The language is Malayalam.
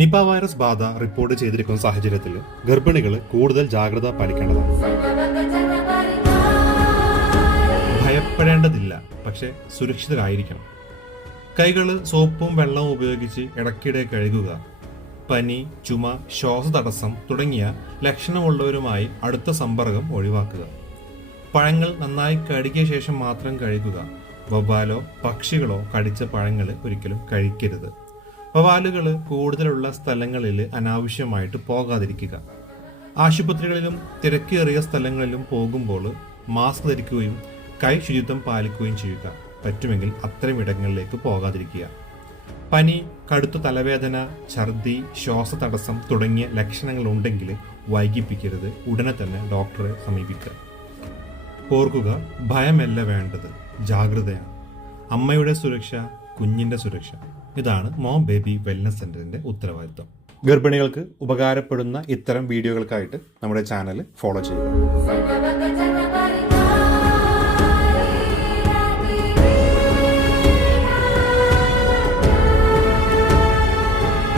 നിപ വൈറസ് ബാധ റിപ്പോർട്ട് ചെയ്തിരിക്കുന്ന സാഹചര്യത്തിൽ ഗർഭിണികൾ കൂടുതൽ ജാഗ്രത പാലിക്കേണ്ടതാണ്. ഭയപ്പെടേണ്ടതില്ല, പക്ഷെ സുരക്ഷിതരായിരിക്കണം. കൈകൾ സോപ്പും വെള്ളവും ഉപയോഗിച്ച് ഇടയ്ക്കിടെ കഴുകുക. പനി, ചുമ, ശ്വാസതടസ്സം തുടങ്ങിയ ലക്ഷണമുള്ളവരുമായി അടുത്ത സമ്പർക്കം ഒഴിവാക്കുക. പഴങ്ങൾ നന്നായി കഴുകിയ ശേഷം മാത്രം കഴിക്കുക. വവ്വാലോ പക്ഷികളോ കടിച്ച പഴങ്ങൾ ഒരിക്കലും കഴിക്കരുത്. വവ്വാലുകൾ കൂടുതലുള്ള സ്ഥലങ്ങളിൽ അനാവശ്യമായിട്ട് പോകാതിരിക്കുക. ആശുപത്രികളിലും തിരക്കേറിയ സ്ഥലങ്ങളിലും പോകുമ്പോൾ മാസ്ക് ധരിക്കുകയും കൈ ശുചിത്വം പാലിക്കുകയും ചെയ്യുക. പറ്റുമെങ്കിൽ അത്തരം ഇടങ്ങളിലേക്ക് പോകാതിരിക്കുക. പനി, കടുത്ത തലവേദന, ഛർദി, ശ്വാസതടസ്സം തുടങ്ങിയ ലക്ഷണങ്ങൾ ഉണ്ടെങ്കിൽ വൈകിപ്പിക്കരുത്. ഉടനെ തന്നെ ഡോക്ടറെ സമീപിക്കുക. ഓർക്കുക, ഭയമല്ല വേണ്ടത്, ജാഗ്രതയാണ്. അമ്മയുടെ സുരക്ഷ, കുഞ്ഞിന്റെ സുരക്ഷ. ഇതാണ് മോം ബേബി വെൽനസ് സെന്ററിന്റെ ഉത്തരവാദിത്വം. ഗർഭിണികൾക്ക് ഉപകാരപ്പെടുന്ന ഇത്തരം വീഡിയോകൾക്കായിട്ട് നമ്മുടെ ചാനൽ ഫോളോ ചെയ്യുക.